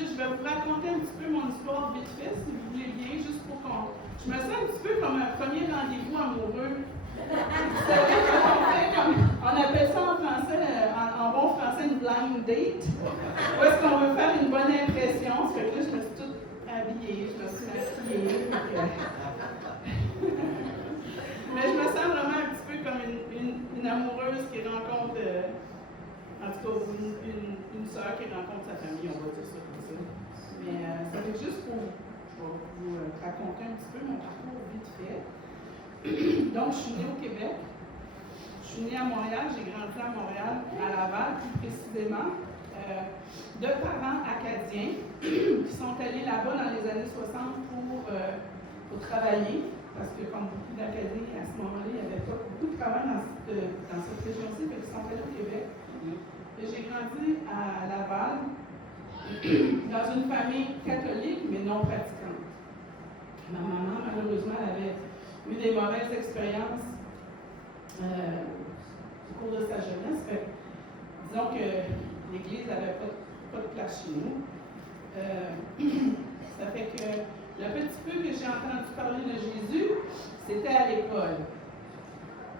Je vais vous raconter un petit peu mon histoire vite fait, si vous voulez bien, juste pour qu'on... Je me sens un petit peu comme un premier rendez-vous amoureux. Vous savez, on appelle ça en français, en bon français, une blind date. Où est-ce qu'on veut faire une bonne impression? Ça fait que là, je me suis toute habillée, je me suis maquillée. Mais je me sens vraiment un petit peu comme une amoureuse qui rencontre, en tout cas, une sœur qui rencontre sa famille, on va dire ça comme ça. Mais ça fait juste pour vous raconter un petit peu mon parcours vite fait. Donc, je suis née au Québec. Je suis née à Montréal, j'ai grandi à Montréal, à Laval plus précisément, de parents acadiens qui sont allés là-bas dans les années 60 pour travailler, parce que comme beaucoup d'Acadiens, à ce moment-là, il n'y avait pas beaucoup de travail dans cette région-ci, mais ils sont allés au Québec. Et j'ai grandi à Laval, dans une famille catholique, mais non pratiquante. Ma maman, malheureusement, elle avait eu des mauvaises expériences au cours de sa jeunesse. Disons que l'Église n'avait pas de place chez nous. Ça fait que le petit peu que j'ai entendu parler de Jésus, c'était à l'école.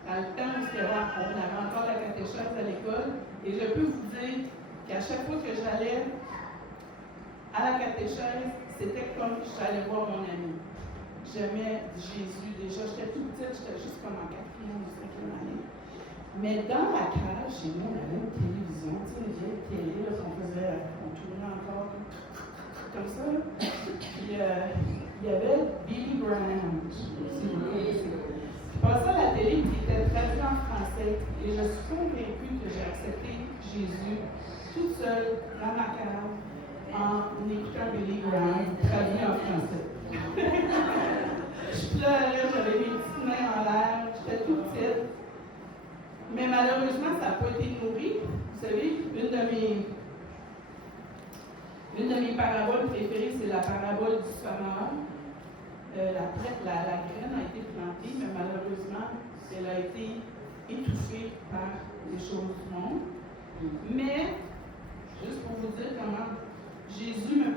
Dans le temps où on avait encore la catéchèse à l'école. Et je peux vous dire qu'à chaque fois que j'allais à la catéchèse, c'était comme j'allais voir mon ami. J'aimais Jésus déjà. J'étais toute petite, j'étais juste comme en 4e ou 5e année. Mais dans la cage, chez nous, on avait une télévision, tu sais, une vieille télé, là, on tournait encore comme ça. Puis il y avait Billy Graham, si vous connaissez. Je passais à la télé qui était traduit en français et je suis convaincue que j'ai accepté Jésus toute seule dans ma cave en écoutant Billy Graham traduit en français. Je pleurais, j'avais mes petites mains en l'air, j'étais toute petite. Mais malheureusement, ça n'a pas été nourri. Vous savez, une de mes paraboles préférées, c'est la parabole du semeur. La graine a été plantée, mais malheureusement, elle a été étouffée par les choses du monde. Mais, juste pour vous dire comment Jésus me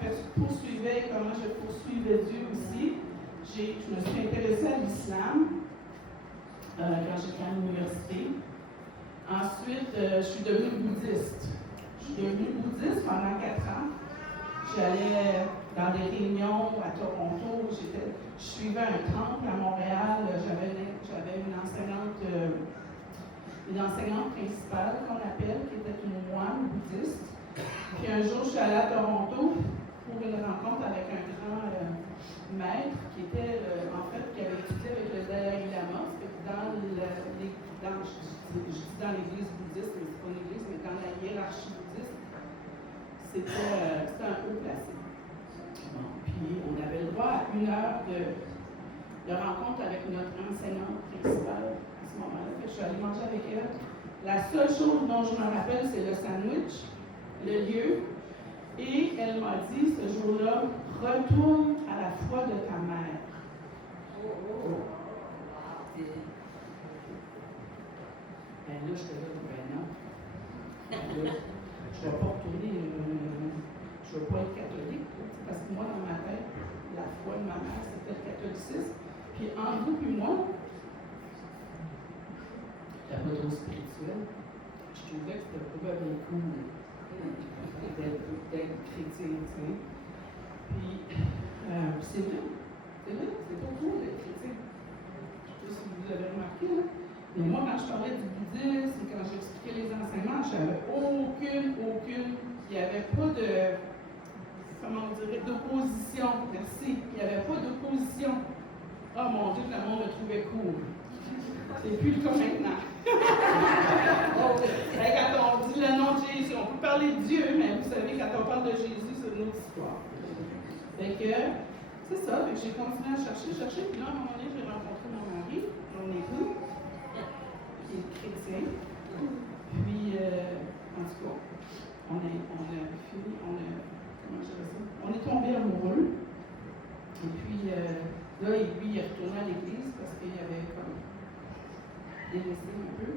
poursuivait, comment je poursuivais Dieu aussi, je me suis intéressée à l'islam quand j'étais à l'université. Ensuite, je suis devenue bouddhiste. Je suis devenue bouddhiste pendant 4 ans. J'allais dans des réunions à Toronto. Je suivais un temple à Montréal. J'avais une enseignante principale qu'on appelle, qui était une moine bouddhiste. Puis un jour, je suis allée à Toronto pour une rencontre avec un grand maître qui était, qui avait étudié avec le Dalai Lama. Dans l'église bouddhiste, mais c'est pas une église, mais dans la hiérarchie bouddhiste, c'était un haut placé. Bon, puis on avait le droit à 1 heure de rencontre avec notre enseignante principale à ce moment-là. Je suis allée manger avec elle. La seule chose dont je me rappelle, c'est le sandwich, le lieu. Et elle m'a dit ce jour-là, retourne à la foi de ta mère. Ben là, je te dis, ben non. Je ne vais pas retourner, je ne vais pas être catholique, parce que moi, dans ma tête, la foi de ma mère, c'était le catholicisme. Puis entre vous et moi, j'étais pas trop spirituelle. Je trouvais que c'était pas bien cool d'être chrétien, tu sais. Puis, c'est vrai, c'est pas cool d'être chrétien. Je ne sais pas si vous avez remarqué, là. Mais moi, quand je parlais du bouddhisme, quand j'expliquais les enseignements, je n'avais aucune, il n'y avait pas de, comment on dirait, d'opposition. Merci. Il n'y avait pas d'opposition. Oh mon Dieu, que le monde me trouvait cool. C'est plus le cas maintenant. Quand on dit le nom de Jésus, on peut parler de Dieu, mais vous savez, quand on parle de Jésus, c'est une autre histoire. Fait que, c'est ça, fait que j'ai continué à chercher, puis là, à un moment donné, j'ai rencontré mon mari, mon époux, qui est chrétien. Puis, en tout cas, on est tombé amoureux. Et puis, là, lui, il est retourné à l'église parce qu'il avait comme délaissé un peu.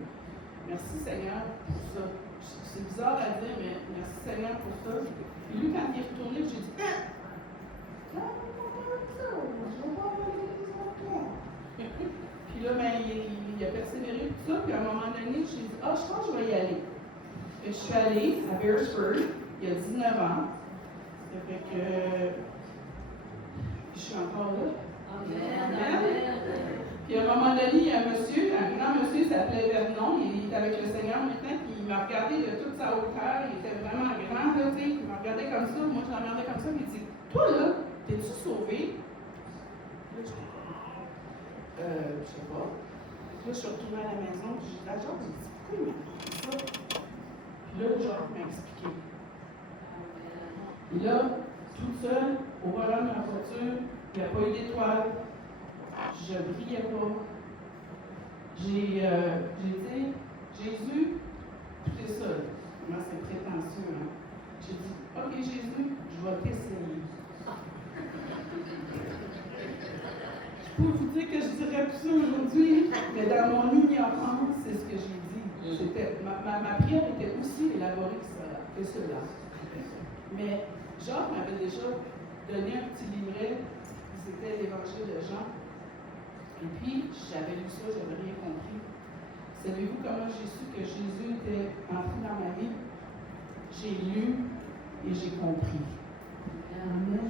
Merci Seigneur pour ça. C'est bizarre à dire, mais merci Seigneur pour ça. Puis lui, quand il est retourné, j'ai dit, je suis allée à Beresford il y a 19 ans. Ça fait que je suis encore là. Amen. Puis à un moment donné, il y a un monsieur, un grand monsieur, il s'appelait Vernon, il est avec le Seigneur maintenant, puis il m'a regardé de toute sa hauteur, il était vraiment grand, là, tu sais, il m'a regardé comme ça, moi je l'ai regardé comme ça, puis il dit, toi là, t'es-tu sauvé? Là, je sais pas. Là, je suis retournée à la maison, puis j'ai dit à Georges, j'ai dit, pourquoi il m'a dit ça? Puis là, Georges m'a expliqué. Et là, toute seule, au volant de ma voiture, il n'y a pas eu d'étoile. Je ne brillais pas. J'ai dit, Jésus, écoutez ça, comment c'est prétentieux, hein? J'ai dit, OK, Jésus, je vais t'essayer. Je peux vous dire que je dirais plus ça aujourd'hui, mais dans mon ignorance, c'est ce que j'ai dit. C'était, ma prière était aussi élaborée que cela. Mais Jean m'avait déjà donné un petit livret, c'était l'Évangile de Jean. Et puis, j'avais lu ça, je n'avais rien compris. Savez-vous comment j'ai su que Jésus était entré dans ma vie? J'ai lu et j'ai compris. Amen.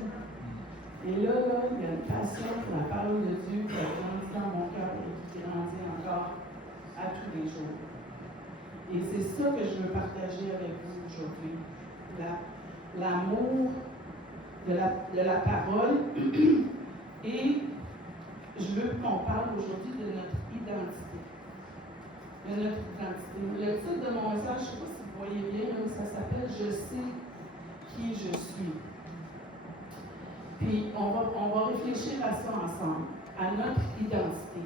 Et là, il y a une passion pour la parole de Dieu qui a grandi dans mon cœur et qui grandit encore à tous les jours. Et c'est ça que je veux partager avec vous aujourd'hui. L'amour de la parole. Et je veux qu'on parle aujourd'hui de notre identité. De notre identité. Le titre de mon message, je ne sais pas si vous voyez bien, mais ça s'appelle « Je sais qui je suis ». Puis on va réfléchir à ça ensemble, à notre identité.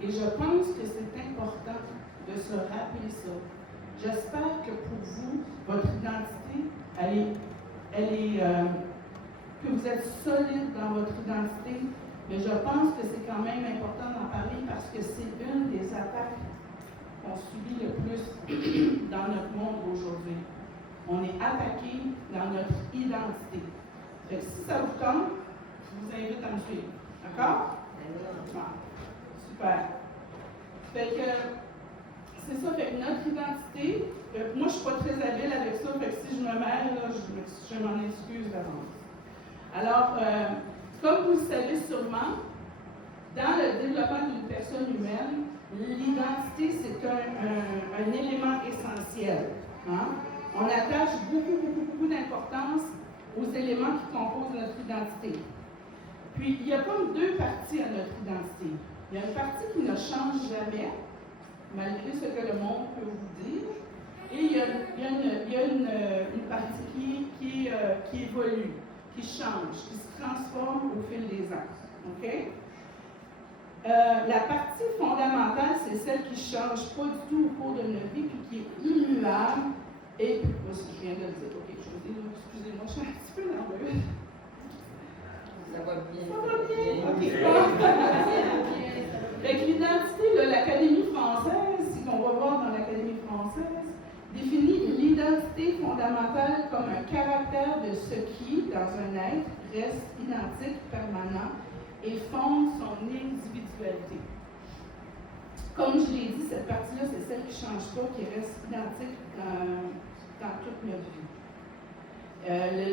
Et je pense que c'est important de se rappeler ça. J'espère que pour vous, votre identité, que vous êtes solide dans votre identité, mais je pense que c'est quand même important d'en parler parce que c'est une des attaques qu'on subit le plus dans notre monde aujourd'hui. On est attaqué dans notre identité. Fait que si ça vous tente, je vous invite à me suivre. D'accord? Ah, super. Fait que c'est ça, fait que notre identité, moi je ne suis pas très habile avec ça, fait que si je me mêle, là, je m'en excuse d'avance. Alors, comme vous le savez sûrement, dans le développement d'une personne humaine, l'identité, c'est un élément essentiel. Hein? On attache beaucoup d'importance aux éléments qui composent notre identité. Puis, il y a comme deux parties à notre identité. Il y a une partie qui ne change jamais, malgré ce que le monde peut vous dire, et il y a une partie qui évolue, qui change, qui se transforme au fil des ans. OK? La partie fondamentale, c'est celle qui ne change pas du tout au cours de notre vie, puis qui est immuable. Et puis, je viens de le dire. OK, excusez-moi, je suis un petit peu nerveuse. Ça va bien. Ça va bien. OK. Avec l'identité, l'Académie française, si on va voir dans l'Académie française, définit l'identité fondamentale comme un caractère de ce qui, dans un être, reste identique, permanent et fonde son individualité. Comme je l'ai dit, cette partie-là, c'est celle qui ne change pas, qui reste identique dans toute notre vie.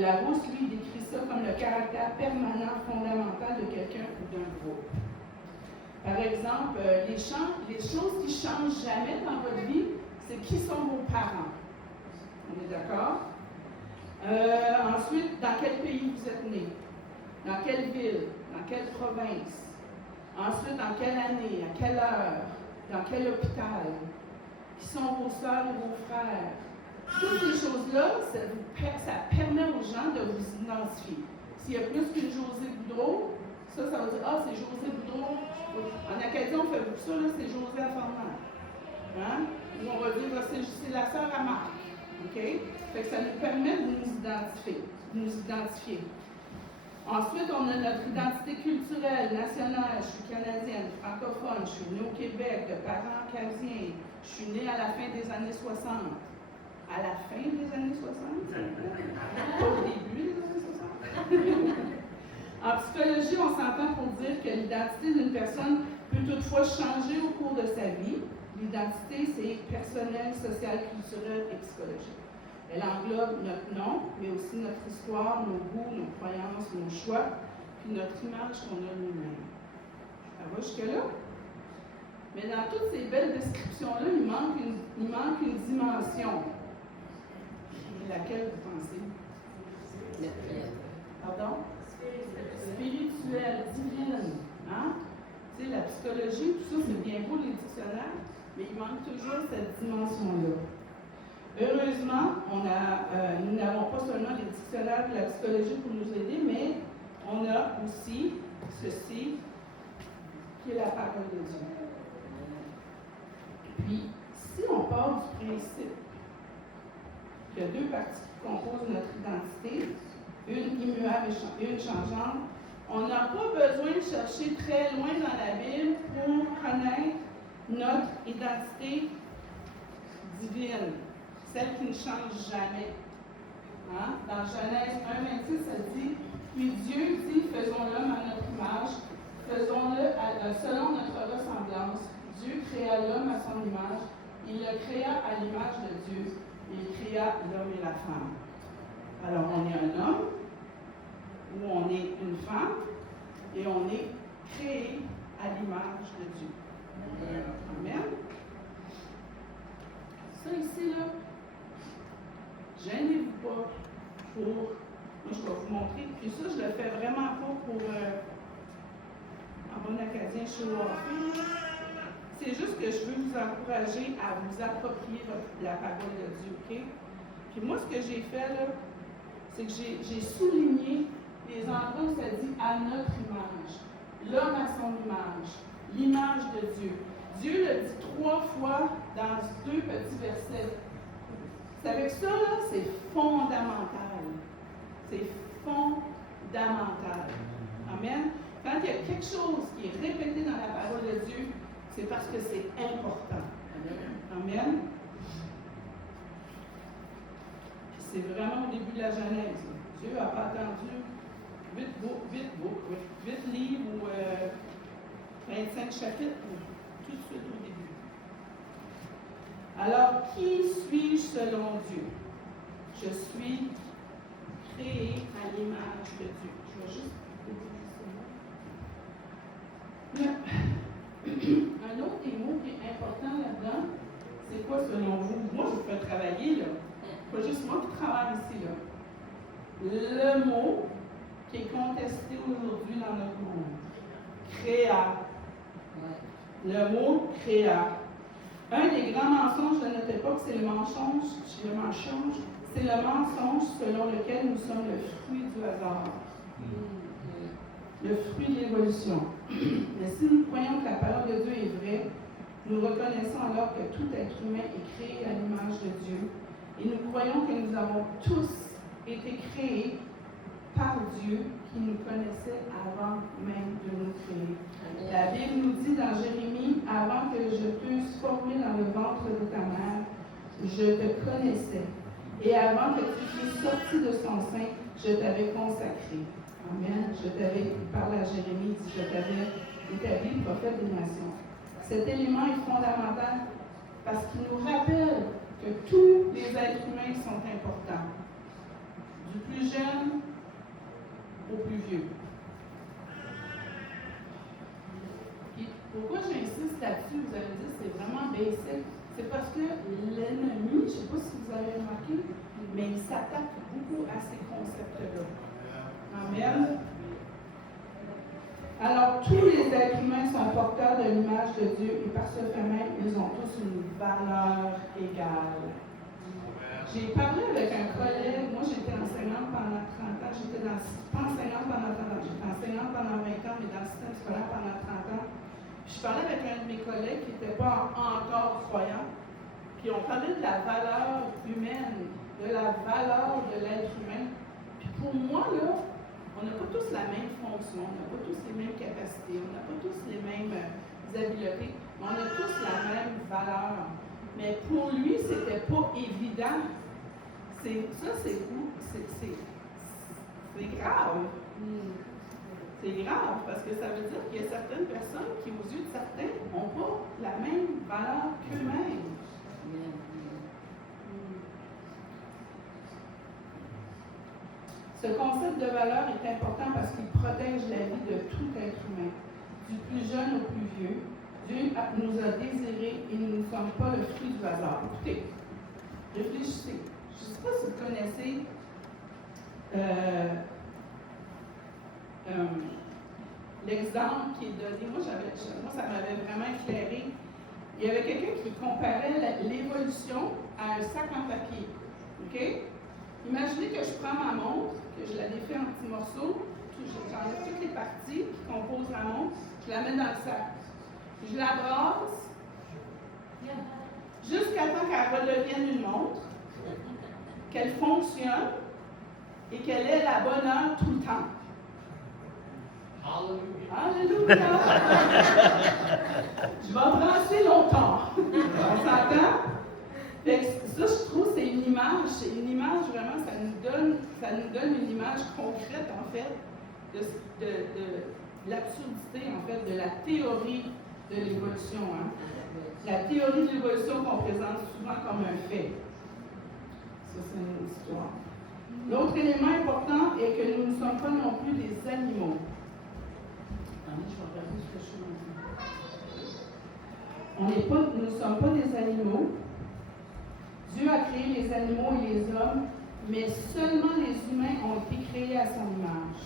Larousse, lui, décrit ça comme le caractère permanent, fondamental de quelqu'un ou d'un groupe. Par exemple, les choses qui ne changent jamais dans votre vie, c'est qui sont vos parents. On est d'accord? Ensuite, dans quel pays vous êtes né? Dans quelle ville? Dans quelle province? Ensuite, dans quelle année? À quelle heure? Dans quel hôpital? Qui sont vos sœurs et vos frères? Toutes ces choses-là, ça permet aux gens de vous identifier. S'il y a plus qu'une Josée Boudreau, ça veut dire, ah, c'est Josée Boudreau. En Acadie, on fait beaucoup ça, là, c'est Josée Afformand. Hein? Ou on va dire, c'est la sœur à Marc. OK? Fait que ça nous permet de nous identifier. Ensuite, on a notre identité culturelle, nationale. Je suis canadienne, francophone, je suis née au Québec, de parents acadiens. Je suis née à la fin des années 60. À la fin des années 60? Pas au début des années 60? En psychologie, on s'entend pour dire que l'identité d'une personne peut toutefois changer au cours de sa vie, L'identité, c'est personnel, social, culturel et psychologique. Elle englobe notre nom, mais aussi notre histoire, nos goûts, nos croyances, nos choix, puis notre image qu'on a nous-mêmes. Ça va jusque-là? Mais dans toutes ces belles descriptions-là, il manque une dimension. Laquelle vous pensez? Pardon? Spirituelle, divine. Hein? Tu sais, la psychologie, tout ça, c'est bien beau les dictionnaires, mais il manque toujours cette dimension-là. Heureusement, nous n'avons pas seulement les dictionnaires de la psychologie pour nous aider, mais on a aussi ceci, qui est la parole de Dieu. Puis, si on part du principe qu'il y a deux parties qui composent notre identité, une immuable et une changeante, on n'a pas besoin de chercher très loin dans la Bible pour connaître notre identité divine, celle qui ne change jamais. Hein? Dans Genèse 1,26, ça dit « Puis Dieu dit, faisons l'homme à notre image, faisons-le selon notre ressemblance. Dieu créa l'homme à son image, il le créa à l'image de Dieu, il créa l'homme et la femme. » Alors, on est un homme, ou on est une femme, et on est créé à l'image de Dieu. Amen. Ça ici, là, gênez-vous pas pour... Moi, je vais vous montrer. Puis ça, je le fais vraiment pas pour... en bon acadien, show off. C'est juste que je veux vous encourager à vous approprier la parole de Dieu, OK? Puis moi, ce que j'ai fait, là, c'est que j'ai souligné les endroits où ça dit « à notre image », l'homme à son image, l'image de Dieu. Dieu le dit 3 fois dans 2 petits versets. C'est avec ça, là, c'est fondamental. C'est fondamental. Amen. Quand il y a quelque chose qui est répété dans la parole de Dieu, c'est parce que c'est important. Amen. Puis c'est vraiment au début de la Genèse. Dieu n'a pas attendu 8 livres ou 25 chapitres, tout de suite au début. Alors, qui suis-je selon Dieu? Je suis créé à l'image de Dieu. Je vais juste un autre des mots qui est important là-dedans, c'est quoi selon vous? Moi, je vous fais travailler, là. Pas juste moi qui travaille ici, là. Le mot qui est contesté aujourd'hui dans notre monde. Créa. Le mot créa. Un des grands mensonges de notre époque, c'est le mensonge selon lequel nous sommes le fruit du hasard. Le fruit de l'évolution. Mais si nous croyons que la parole de Dieu est vraie, nous reconnaissons alors que tout être humain est créé à l'image de Dieu. Et nous croyons que nous avons tous été créés par Dieu qui nous connaissait avant même de nous créer. La Bible nous dit dans Jérémie, avant que je t'eusse formé dans le ventre de ta mère, je te connaissais. Et avant que tu fusses sorti de son sein, je t'avais consacré. Amen. Je t'avais parlé à Jérémie, dit, je t'avais établi prophète des nations. Cet élément est fondamental parce qu'il nous rappelle que tous les êtres humains sont importants. Du plus jeune au plus vieux. Puis, pourquoi j'insiste là-dessus, vous allez me dire, c'est vraiment basic. C'est parce que l'ennemi, je ne sais pas si vous avez remarqué, mais il s'attaque beaucoup à ces concepts-là. Amen. Alors, tous les êtres humains sont porteurs de l'image de Dieu et par ce fait même, ils ont tous une valeur égale. J'ai parlé avec un collègue, moi j'étais enseignante pendant 30 ans, pas enseignante pendant 30 ans, j'étais enseignante pendant 20 ans, mais dans le système scolaire pendant 30 ans. Puis je parlais avec un de mes collègues qui n'était pas encore croyant, puis on parlait de la valeur humaine, de la valeur de l'être humain. Puis pour moi, là, on n'a pas tous la même fonction, on n'a pas tous les mêmes capacités, on n'a pas tous les mêmes habiletés, mais on a tous la même valeur. Mais pour lui, c'était pas évident. C'est grave. C'est grave, parce que ça veut dire qu'il y a certaines personnes qui, aux yeux de certains, n'ont pas la même valeur qu'eux-mêmes. Ce concept de valeur est important parce qu'il protège la vie de tout être humain, du plus jeune au plus vieux. Dieu nous a désirés et nous ne sommes pas le fruit du hasard. Écoutez, réfléchissez. Je ne sais pas si vous connaissez l'exemple qui est donné. Moi, ça m'avait vraiment éclairé. Il y avait quelqu'un qui comparait l'évolution à un sac en papier. OK? Imaginez que je prends ma montre, que je la défais en petits morceaux, j'enlève toutes les parties qui composent la montre, je la mets dans le sac. Je la brasse jusqu'à temps qu'elle redevienne une montre, qu'elle fonctionne et qu'elle ait la bonne heure tout le temps. Alléluia! Je vais brasser longtemps. On s'entend? Ça, je trouve, c'est une image vraiment, ça nous donne une image concrète, en fait, de l'absurdité, en fait, de la théorie de l'évolution. Hein. La théorie de l'évolution qu'on présente souvent comme un fait. Ça, c'est une histoire. L'autre élément important est que nous ne sommes pas non plus des animaux. Attendez, je vais regarder ce que je suis. Nous ne sommes pas des animaux. Dieu a créé les animaux et les hommes, mais seulement les humains ont été créés à son image.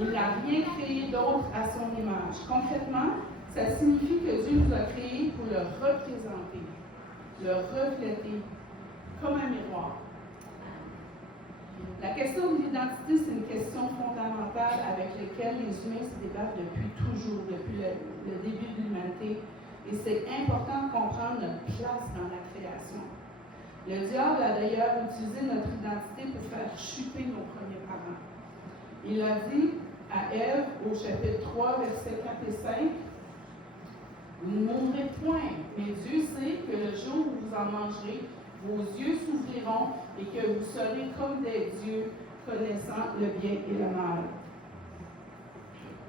Il n'a rien créé d'autre à son image. Concrètement, ça signifie que Dieu nous a créés pour le représenter, le refléter, comme un miroir. La question de l'identité, c'est une question fondamentale avec laquelle les humains se débattent depuis toujours, depuis le début de l'humanité. Et c'est important de comprendre notre place dans la création. Le diable a d'ailleurs utilisé notre identité pour faire chuter nos premiers parents. Il a dit à Ève, au chapitre 3, versets 4 et 5, « Vous ne mourrez point, mais Dieu sait que le jour où vous en mangerez, vos yeux s'ouvriront et que vous serez comme des dieux, connaissant le bien et le mal. »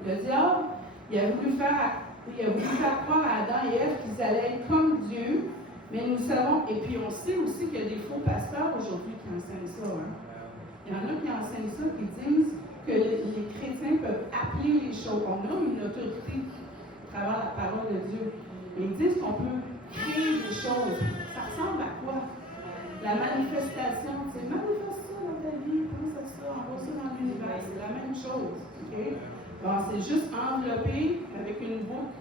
Le diable, il a voulu faire croire à Adam et Ève qu'ils allaient être comme Dieu, mais nous savons, et puis on sait aussi qu'il y a des faux pasteurs aujourd'hui qui enseignent ça. Hein. Il y en a qui enseignent ça, qui disent que les chrétiens peuvent appeler les choses. On a une autorité à travers la parole de Dieu. Mais ils disent qu'on peut créer des choses. Ça ressemble à quoi? La manifestation, c'est manifeste ça dans ta vie, pense à ça, envoie ça dans l'univers. C'est la même chose. Okay? Bon, c'est juste enveloppé avec une boucle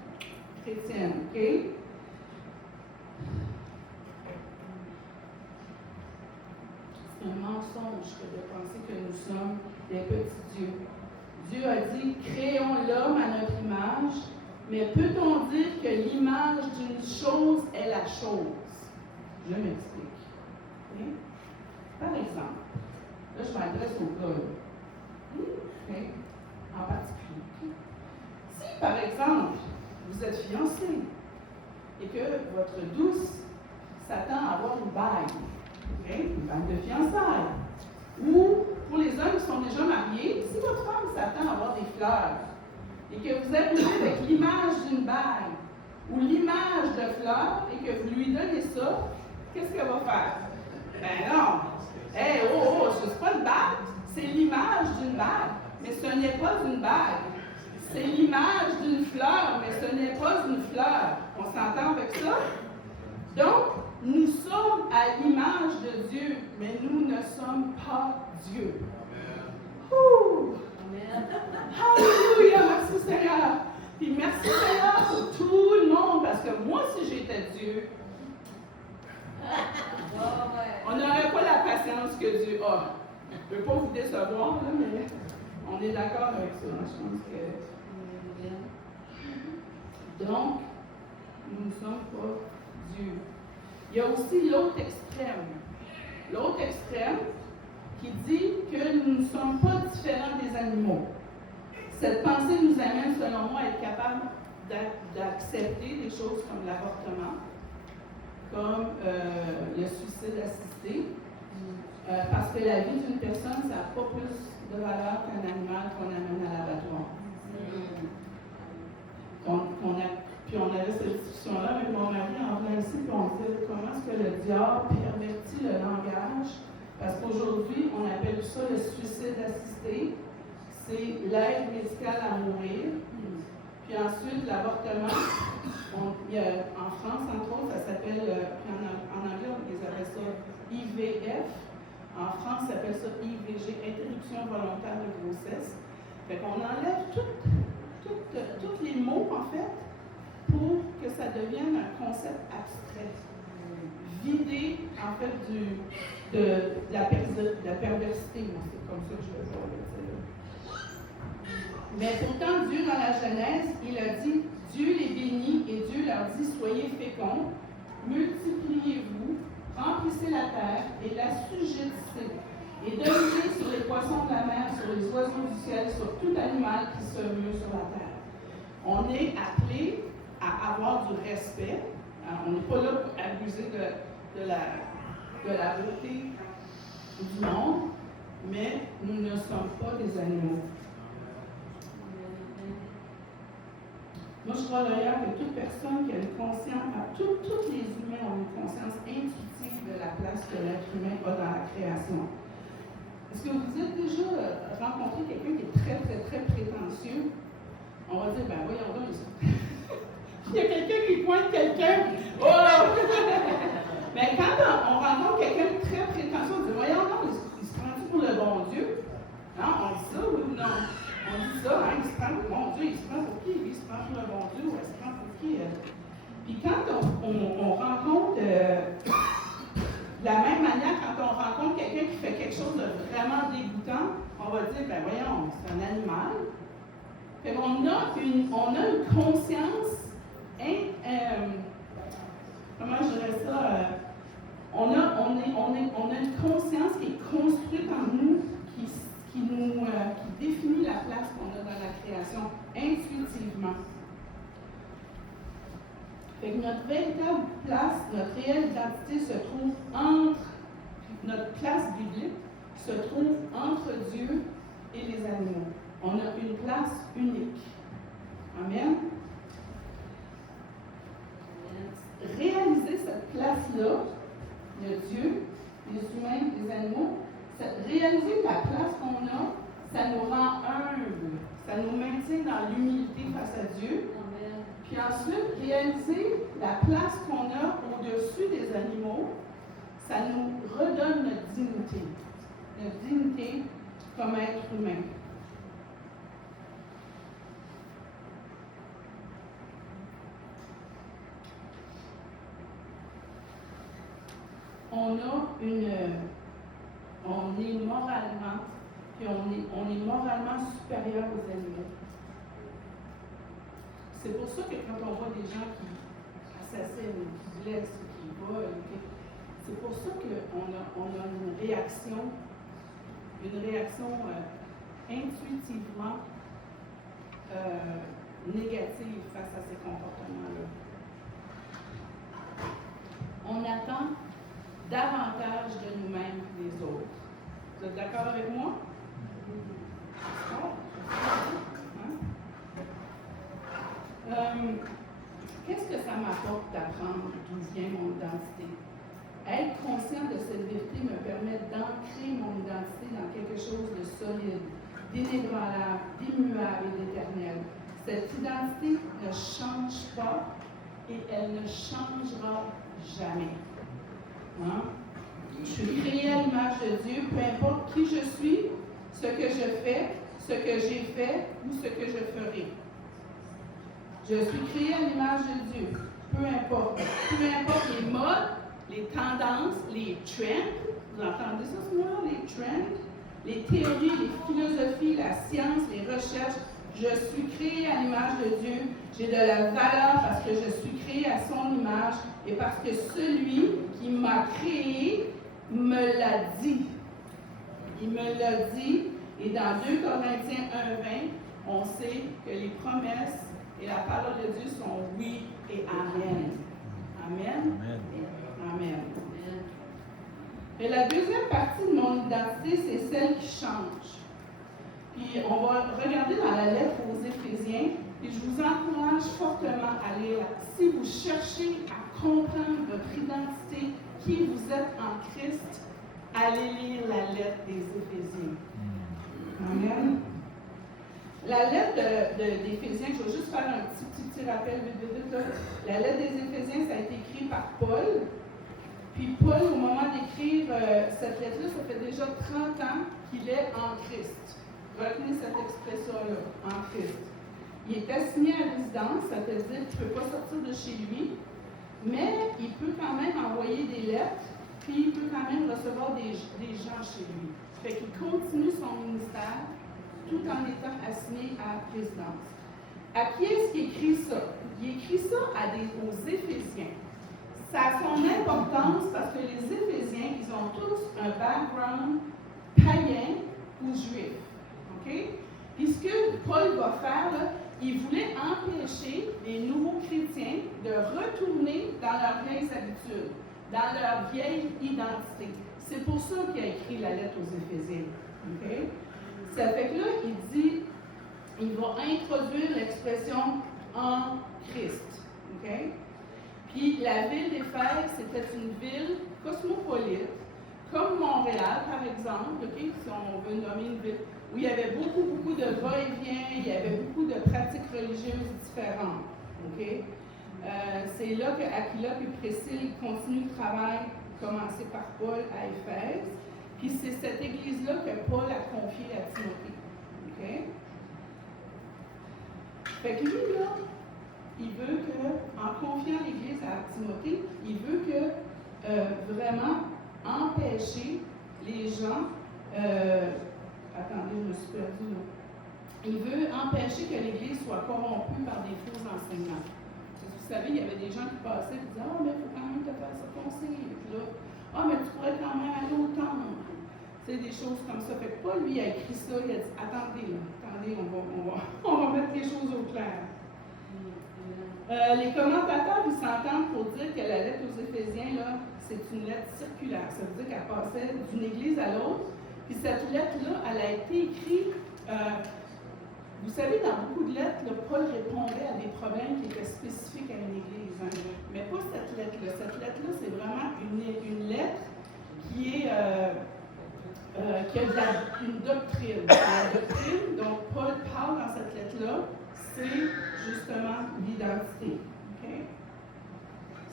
chrétienne. OK? C'est un mensonge que de penser que nous sommes des petits dieux. Dieu a dit, créons l'homme à notre image, mais peut-on dire que l'image d'une chose est la chose? Je m'explique. Okay? Par exemple, là je m'adresse au gars. Okay? En particulier. Si par exemple, vous êtes fiancé et que votre douce s'attend à avoir une bague, okay? Une bague de fiançailles, ou pour les hommes qui sont déjà mariés, si votre femme s'attend à avoir des fleurs et que vous êtes avec l'image d'une bague ou l'image de fleurs et que vous lui donnez ça, qu'est-ce qu'elle va faire? Ben non! Hey, c'est pas une bague, c'est l'image d'une bague, mais ce n'est pas une bague. C'est l'image d'une fleur, mais ce n'est pas une fleur. On s'entend avec ça? Donc, nous sommes à l'image de Dieu, mais nous ne sommes pas Dieu. Amen. Alléluia, merci Seigneur. Puis merci Seigneur pour tout le monde, parce que moi, si j'étais Dieu, on n'aurait pas la patience que Dieu a. Je ne veux pas vous décevoir, là, mais on est d'accord avec ça. Je pense que... Donc, nous ne sommes pas Dieu. Il y a aussi l'autre extrême. L'autre extrême qui dit que nous ne sommes pas différents des animaux. Cette pensée nous amène, selon moi, à être capable d'accepter des choses comme l'avortement, comme le suicide assisté, parce que la vie d'une personne, ça n'a pas plus de valeur qu'un animal qu'on amène à l'abattoir. diable pervertit le langage, parce qu'aujourd'hui, on appelle ça le suicide assisté. C'est l'aide médicale à mourir. Puis ensuite, l'avortement. En France, entre autres, ça s'appelle, puis en anglais, ils appellent ça IVF. En France, ça s'appelle ça IVG, interruption volontaire de grossesse. Fait qu'on enlève tous les mots, en fait, pour que ça devienne un concept abstrait. Vider, en fait, de la perversité. Moi, c'est comme ça que je le vois. Mais pourtant, Dieu, dans la Genèse, il a dit, Dieu les bénit et Dieu leur dit, soyez féconds, multipliez-vous, remplissez la terre et l'assujettissez, et dominez sur les poissons de la mer, sur les oiseaux du ciel, sur tout animal qui se meut sur la terre. On est appelé à avoir du respect. Alors, on n'est pas là pour abuser de la beauté du monde, mais nous ne sommes pas des animaux. Moi, je crois d'ailleurs que toute personne qui a une conscience, tous les humains ont une conscience intuitive de la place que l'être humain a dans la création. Est-ce que vous êtes déjà rencontré quelqu'un qui est très, très, très prétentieux? On va dire, ben voyons donc, il y a quelqu'un qui pointe quelqu'un. Oh! Mais quand on rencontre quelqu'un de très prétentieux, on dit, voyons donc, il se prend-tu pour le bon Dieu? Non, on dit ça, oui ou non? On dit ça, hein, il se prend pour mon Dieu, il se prend pour qui? Lui, il se prend pour le bon Dieu, ou elle se prend pour qui? Puis quand on rencontre, de la même manière, quand on rencontre quelqu'un qui fait quelque chose de vraiment dégoûtant, on va dire, ben voyons, c'est un animal. Fait qu'on a une conscience, comment je dirais ça? On a une conscience qui est construite en nous, qui définit la place qu'on a dans la création intuitivement. Fait que notre véritable place, notre réelle identité se trouve notre place biblique se trouve entre Dieu et les animaux. On a une place unique. Amen. Réaliser cette place-là, de Dieu, les humains, les animaux, réaliser la place qu'on a, ça nous rend humbles, ça nous maintient dans l'humilité face à Dieu. Amen. Puis ensuite, réaliser la place qu'on a au-dessus des animaux, ça nous redonne notre dignité comme être humain. On est moralement, puis on est moralement supérieur aux animaux. C'est pour ça que quand on voit des gens qui assassinent, qui blessent, qui volent, c'est pour ça qu'on a une réaction intuitivement négative face à ces comportements-là. On attend davantage de nous-mêmes que des autres. Vous êtes d'accord avec moi? Qu'est-ce que ça m'apporte d'apprendre d'où vient mon identité? Être conscient de cette vérité me permet d'ancrer mon identité dans quelque chose de solide, d'inébranlable, d'immuable et d'éternel. Cette identité ne change pas et elle ne changera jamais. Hein? Je suis créée à l'image de Dieu, peu importe qui je suis, ce que je fais, ce que j'ai fait ou ce que je ferai. Je suis créée à l'image de Dieu, peu importe les modes, les tendances, les trends. Vous entendez ça ce mot-là, les trends? Les théories, les philosophies, la science, les recherches. Je suis créée à l'image de Dieu. J'ai de la valeur parce que je suis créée à son image et parce que celui qui m'a créée me l'a dit. Il me l'a dit. Et dans 2 Corinthiens 1:20, on sait que les promesses et la parole de Dieu sont oui et amen. Amen. Amen. Amen. Et la deuxième partie de mon identité, c'est celle qui change. Puis on va regarder dans la lettre aux Éphésiens, et je vous encourage fortement à lire. Si vous cherchez à comprendre votre identité qui vous êtes en Christ, allez lire la lettre des Éphésiens. Amen. La lettre d'Éphésiens, je vais juste faire un petit rappel vite. Là. La lettre des Éphésiens, ça a été écrit par Paul. Puis Paul, au moment d'écrire cette lettre-là, ça fait déjà 30 ans qu'il est en Christ. Retenez cette expression-là, en Christ. Il est assigné à résidence, ça veut dire qu'il ne peut pas sortir de chez lui, mais il peut quand même envoyer des lettres, puis il peut quand même recevoir des gens chez lui. Fait qu'il continue son ministère tout en étant assigné à résidence. À qui est-ce qu'il écrit ça? Il écrit ça aux Éphésiens. Ça a son importance parce que les Éphésiens, ils ont tous un background païen ou juif. OK? Puis ce que Paul va faire, là, il voulait empêcher les nouveaux chrétiens de retourner dans leurs vieilles habitudes, dans leur vieille identité. C'est pour ça qu'il a écrit la lettre aux Éphésiens. Okay? Ça fait que là, il va introduire l'expression en Christ. Okay? Puis la ville d'Éphèse, c'était une ville cosmopolite, comme Montréal, par exemple, okay? Si on veut nommer une ville, où il y avait beaucoup de va-et-vient, il y avait beaucoup de pratiques religieuses différentes. Okay? C'est là qu'Aquila et Priscille continuent le travail commencé par Paul à Éphèse. Puis c'est cette église-là que Paul a confiée à Timothée. Okay? Fait que lui, là, il veut que, en confiant l'église à Timothée, il veut que vraiment empêcher les gens. Attendez, je me suis perdue là. Il veut empêcher que l'Église soit corrompue par des faux enseignements. Vous savez, il y avait des gens qui passaient et disaient « Ah, mais il faut quand même te faire circoncire. » Puis là, « Ah, mais tu pourrais quand même aller au temple. » C'est des choses comme ça. Fait que Paul, lui, a écrit ça. Il a dit « Attendez, on va mettre les choses au clair. » Les commentateurs, ils s'entendent pour dire que la lettre aux Éphésiens, là, c'est une lettre circulaire. Ça veut dire qu'elle passait d'une église à l'autre. Puis cette lettre-là, elle a été écrite, vous savez, dans beaucoup de lettres, là, Paul répondait à des problèmes qui étaient spécifiques à une église. Hein. Mais pas cette lettre-là. Cette lettre-là, c'est vraiment une lettre qui a une doctrine. La doctrine dont Paul parle dans cette lettre-là, c'est justement l'identité. Okay?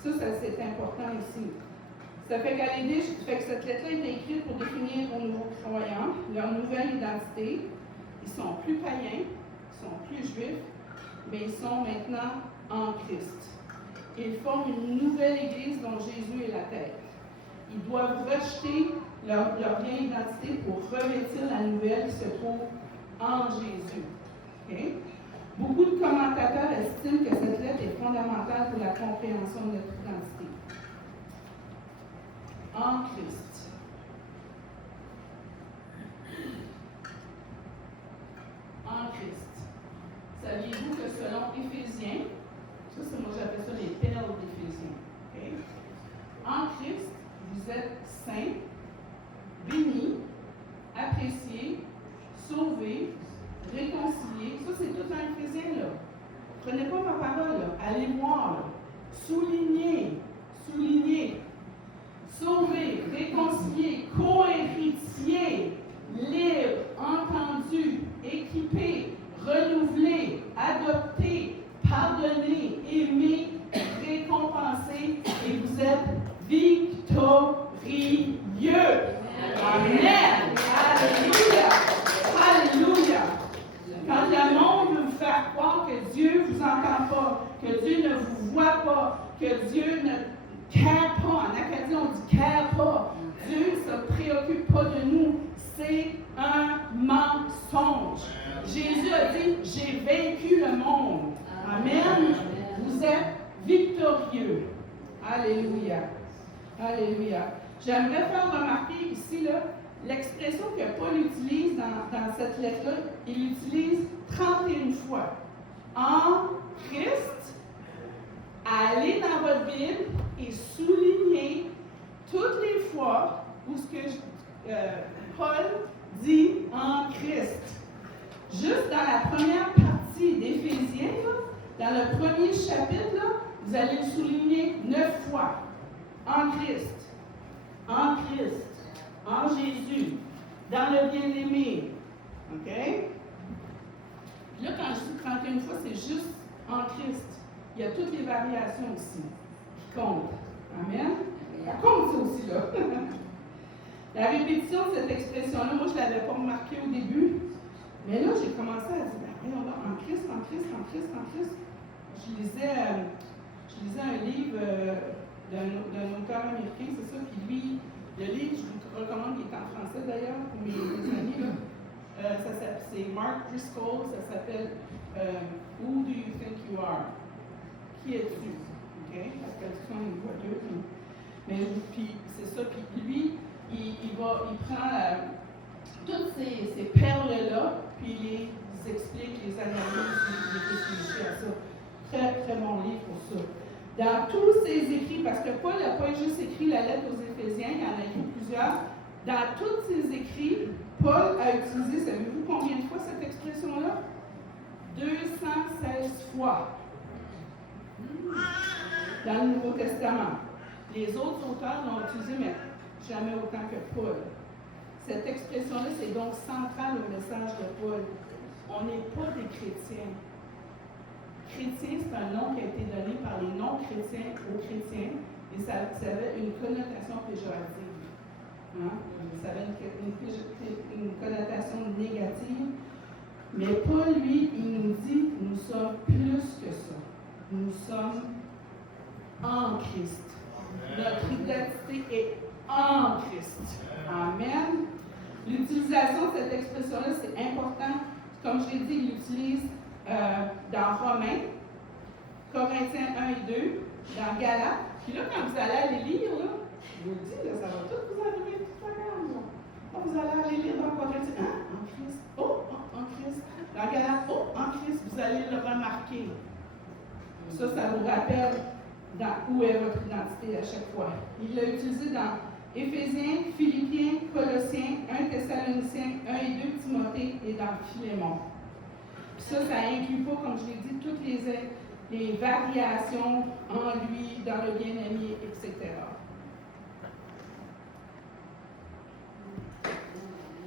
Ça, c'est important ici. Ça fait que cette lettre-là est écrite pour définir aux nouveaux croyants leur nouvelle identité. Ils sont plus païens, ils sont plus juifs, mais ils sont maintenant en Christ. Ils forment une nouvelle Église dont Jésus est la tête. Ils doivent rejeter leur vieille identité pour revêtir la nouvelle qui se trouve en Jésus. Okay? Beaucoup de commentateurs estiment que cette lettre est fondamentale pour la compréhension de notre identité. En Christ. En Christ. Saviez-vous que selon Éphésiens, ça moi j'appelle ça les perles d'Éphésiens. Okay? En Christ, vous êtes saints, bénis, appréciés, sauvés, réconciliés. Ça c'est tout en Éphésiens là. Prenez pas ma parole là. Allez voir là. Soulignez. Sauvés, réconciliés, co-héritiers, libres, entendus, équipés, renouvelés, adoptés, pardonnés, aimés, récompensés, et vous êtes victorieux. Amen. Alléluia. Alléluia. Quand le monde veut vous faire croire que Dieu ne vous entend pas, que Dieu ne vous voit pas, que Dieu ne care pas, en acadien on dit care pas, Dieu ne se préoccupe pas de nous, c'est un mensonge. Jésus a dit, j'ai vaincu le monde. Amen. Vous êtes victorieux. Alléluia. Alléluia. J'aimerais faire remarquer ici, là, l'expression que Paul utilise dans cette lettre-là, il l'utilise 31 fois. En Christ, allez dans votre Bible et soulignez toutes les fois où ce que Paul dit en Christ. Juste dans la première partie d'Éphésiens, dans le premier chapitre, là, vous allez le souligner 9 fois. En Christ. en Christ, en Jésus, dans le bien-aimé. OK? Puis là, quand je dis 31 fois, c'est juste en Christ. Il y a toutes les variations aussi qui comptent. Amen? Ça compte ça aussi, là. La répétition de cette expression-là, moi, je ne l'avais pas remarqué au début. Mais là, j'ai commencé à dire, ben, voyons donc, en Christ, en Christ, en Christ, en Christ. Je lisais un livre d'un auteur américain, c'est ça, puis lui, le livre, je vous recommande, il est en français d'ailleurs, pour mes amis, là. C'est Mark Driscoll, ça s'appelle Who Do You Think You Are? Qui es-tu? OK? Parce que souvent, il voit deux. Mais puis, c'est ça, puis lui, il prend toutes ces perles-là, puis il les explique, les analyse, il réfléchit à ça. Très, très bon livre pour ça. Dans tous ses écrits, parce que Paul n'a pas juste écrit la lettre aux Éphésiens, il en a écrit plusieurs. Dans tous ses écrits, Paul a utilisé, savez-vous combien de fois cette expression-là? 216 fois. Dans le Nouveau Testament. Les autres auteurs l'ont utilisé, mais jamais autant que Paul. Cette expression-là, c'est donc central au message de Paul. On n'est pas des chrétiens. Chrétien, c'est un nom qui a été donné par les non-chrétiens aux chrétiens, et ça avait une connotation péjorative. Hein? Ça avait une connotation négative. Mais Paul, lui, il nous dit, nous sommes plus que ça. Nous sommes en Christ. Notre identité est en Christ. Amen. L'utilisation de cette expression-là, c'est important. Comme je l'ai dit, il l'utilise dans Romains, Corinthiens 1 et 2, dans Galates. Puis là, quand vous allez les lire, là, je vous le dis, là, ça va tout vous arriver toute la gamme. Vous allez aller lire dans Corinthiens 1, en Christ. Oh, en Christ. Dans Galates, oh, en Christ. Vous allez le remarquer. Ça vous rappelle où est votre identité à chaque fois. Il l'a utilisé dans Éphésiens, Philippiens, Colossiens, 1 Thessaloniciens, 1 et 2 Timothée et dans Philémon. Puis ça inclut pas, comme je l'ai dit, toutes les variations en lui, dans le bien-aimé, etc.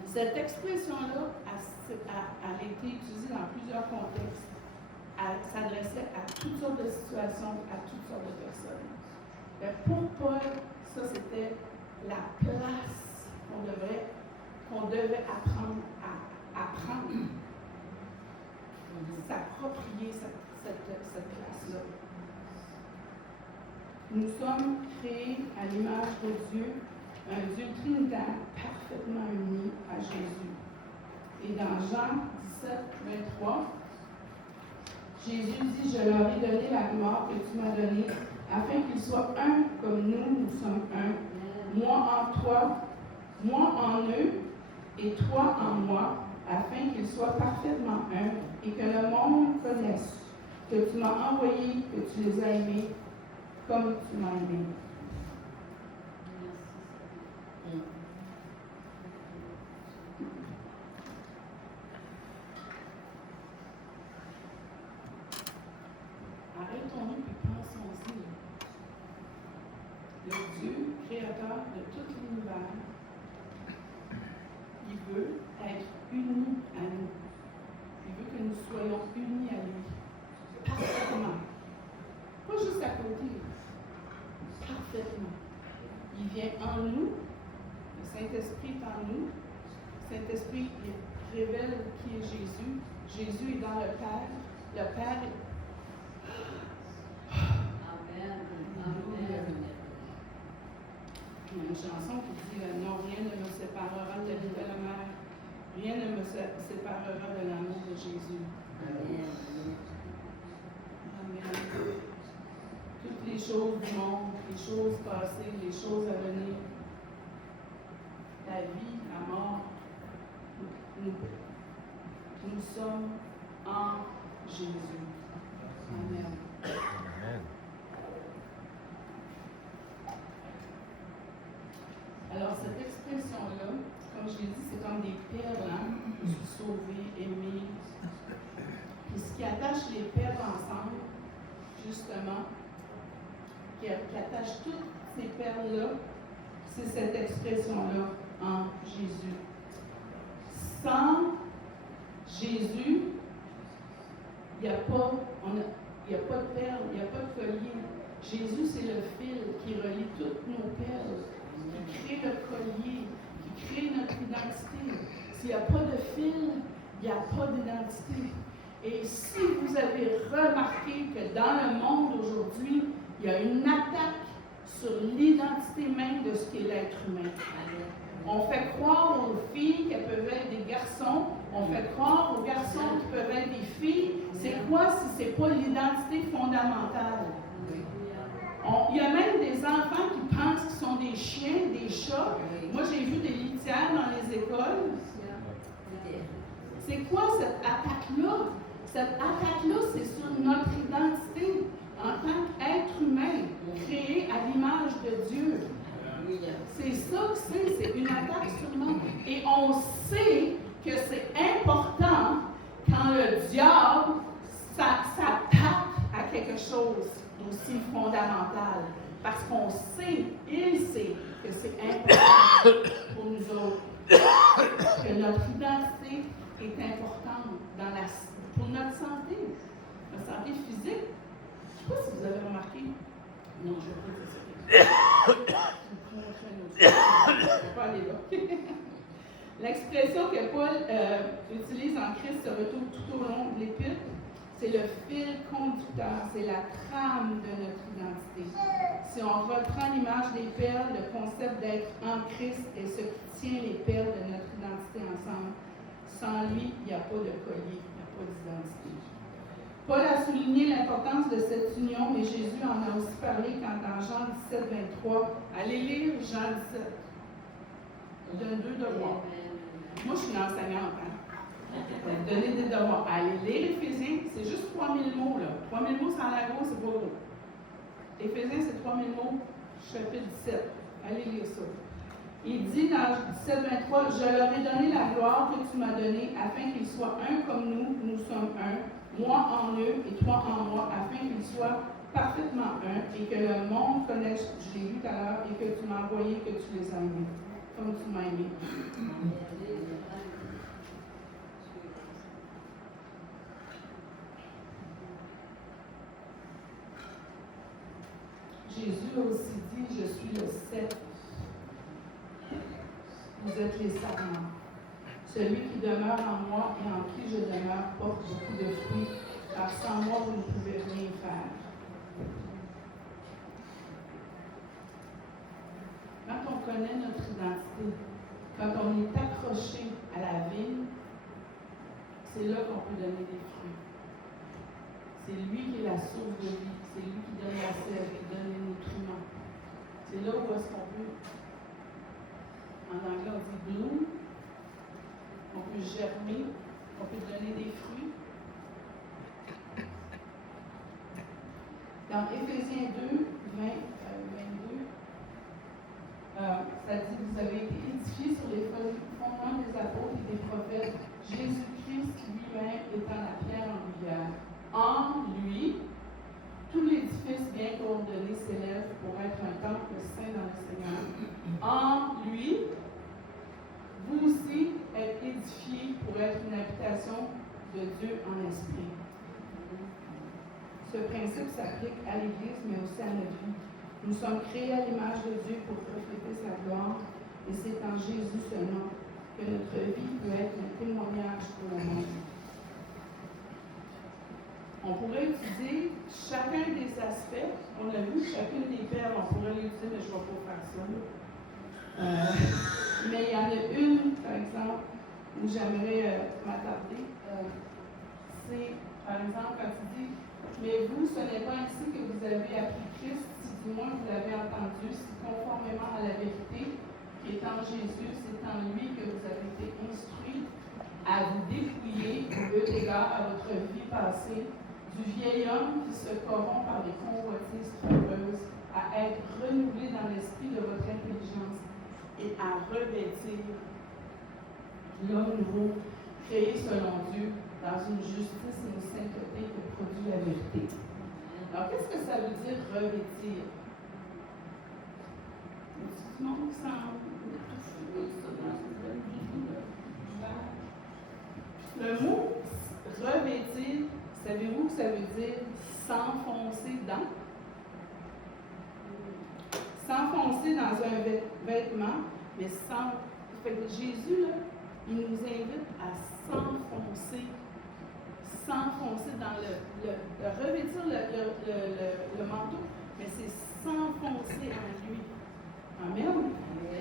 Cette expression-là a été utilisée dans plusieurs contextes. Elle s'adressait à toutes sortes de situations, à toutes sortes de personnes. Mais pour Paul, ça c'était la place qu'on devait apprendre à prendre, s'approprier cette place-là. Nous sommes créés à l'image de Dieu, un Dieu trinitaire parfaitement uni à Jésus. Et dans Jean 17, 23, Jésus dit, je leur ai donné la gloire que tu m'as donnée, afin qu'ils soient un comme nous sommes un. Moi en toi, moi en eux, et toi en moi, afin qu'ils soient parfaitement un, et que le monde connaisse que tu m'as envoyé, que tu les as aimés, comme tu m'as aimé. Arrêtons-nous et pensons-y. Le Dieu créateur de tout l'univers, il veut être uni à nous. Il veut que nous soyons unis à lui. Parfaitement. Pas juste à côté. Parfaitement. Il vient en nous. Le Saint-Esprit est en nous. Le Saint-Esprit révèle qui est Jésus. Jésus est dans le Père. Le Père est... Amen. Amen. Il y a une chanson qui dit non, rien ne me séparera de la vie de la mère. Rien ne me séparera de l'amour de Jésus. Amen. Amen. Toutes les choses du monde, les choses passées, les choses à venir, la vie, la mort, nous sommes en Jésus. Amen. Amen. Alors, cette expression-là, comme je l'ai dit, c'est comme des perles, hein? Je suis sauvé, aimé. Puis ce qui attache les perles ensemble, justement, qui attache toutes ces perles-là, c'est cette expression-là, en Jésus. Sans Jésus, il n'y a pas de perles, il n'y a pas de collier. Jésus, c'est le fil qui relie toutes nos perles, qui crée le collier, qui crée notre identité. S'il n'y a pas de fil, il n'y a pas d'identité. Et si vous avez remarqué que dans le monde aujourd'hui, il y a une attaque sur l'identité même de ce qu'est l'être humain. On fait croire aux filles qu'elles peuvent être des garçons, on fait croire aux garçons qu'ils peuvent être des filles. C'est quoi si ce n'est pas l'identité fondamentale? Il y a même des enfants qui pensent qu'ils sont des chiens, des chats. Moi, j'ai vu des litières dans les écoles. C'est quoi cette attaque-là? Cette attaque-là, c'est sur notre identité en tant qu'être humain, créé à l'image de Dieu. C'est ça que c'est une attaque sur nous. Et on sait que c'est important quand le diable s'attaque à quelque chose d'aussi fondamental. Parce qu'on sait, il sait que c'est important pour nous autres. Que notre identité est importante pour notre santé physique. Je ne sais pas si vous avez remarqué. Non, je ne vais pas dire ça. Je ne vais pas aller là. L'expression que Paul utilise en Christ se retrouve tout au long de l'épître. C'est le fil conducteur, c'est la trame de notre identité. Si on reprend l'image des perles, le concept d'être en Christ est ce qui tient les perles de notre identité ensemble. Sans lui, il n'y a pas de collier, il n'y a pas d'identité. Paul a souligné l'importance de cette union, mais Jésus en a aussi parlé quand dans Jean 17, 23, allez lire Jean 17. Il donne 2 devoirs. Moi, je suis une enseignante. Donner des devoirs. Allez lire Éphésiens, c'est juste 3000 mots. 3000 mots sans la gauche, c'est pas gros. Éphésiens, c'est 3000 mots, chapitre 17. Allez lire ça. Il dit dans 17, 23, « Je leur ai donné la gloire que tu m'as donnée, afin qu'ils soient un comme nous sommes un, moi en eux et toi en moi, afin qu'ils soient parfaitement un, et que le monde connaisse, je l'ai lu tout à l'heure, et que tu m'as envoyé, que tu les as aimés, comme tu m'as aimé. » Jésus a aussi dit, « Je suis le cep. Vous êtes les sarments. Celui qui demeure en moi et en qui je demeure porte beaucoup de fruits, car sans moi, vous ne pouvez rien faire. » Quand on connaît notre identité, quand on est accroché à la vigne, c'est là qu'on peut donner des fruits. C'est lui qui est la source de vie. C'est lui qui donne la sève, qui donne les nutriments. C'est là où est-ce qu'on peut, en anglais on dit bloom, on peut germer, on peut donner des fruits. Dans Éphésiens 2, 22, ça dit, vous avez été édifiés sur les fondements des apôtres et des prophètes, Jésus-Christ lui-même étant la pierre angulaire. En lui, tout l'édifice bien coordonné s'élève pour être un temple saint dans le Seigneur. En lui, vous aussi êtes édifiés pour être une habitation de Dieu en esprit. Ce principe s'applique à l'Église, mais aussi à notre vie. Nous sommes créés à l'image de Dieu pour refléter sa gloire, et c'est en Jésus ce nom que notre vie peut être un témoignage pour le monde. On pourrait utiliser chacun des aspects. On a vu chacune des perles, on pourrait l'utiliser, mais je ne vais pas faire ça. Mais il y en a une, par exemple, où j'aimerais m'attarder. C'est, par exemple, quand tu dis, mais vous, ce n'est pas ainsi que vous avez appris Christ, si du moins vous l'avez entendu, si conformément à la vérité qui est en Jésus, c'est en lui que vous avez été instruits à vous dépouiller, eu égard à votre vie passée, du vieil homme qui se corrompt par les convoitises trompeuses, à être renouvelé dans l'esprit de votre intelligence et à revêtir l'homme nouveau, créé selon Dieu, dans une justice et une sainteté que produit la vérité. Alors, qu'est-ce que ça veut dire revêtir? petit monde qui s'en le mot revêtir, savez-vous que ça veut dire s'enfoncer dans? S'enfoncer dans un vêtement, mais sans. Fait que Jésus, là, il nous invite à s'enfoncer dans revêtir le manteau, mais c'est s'enfoncer en lui. Amen.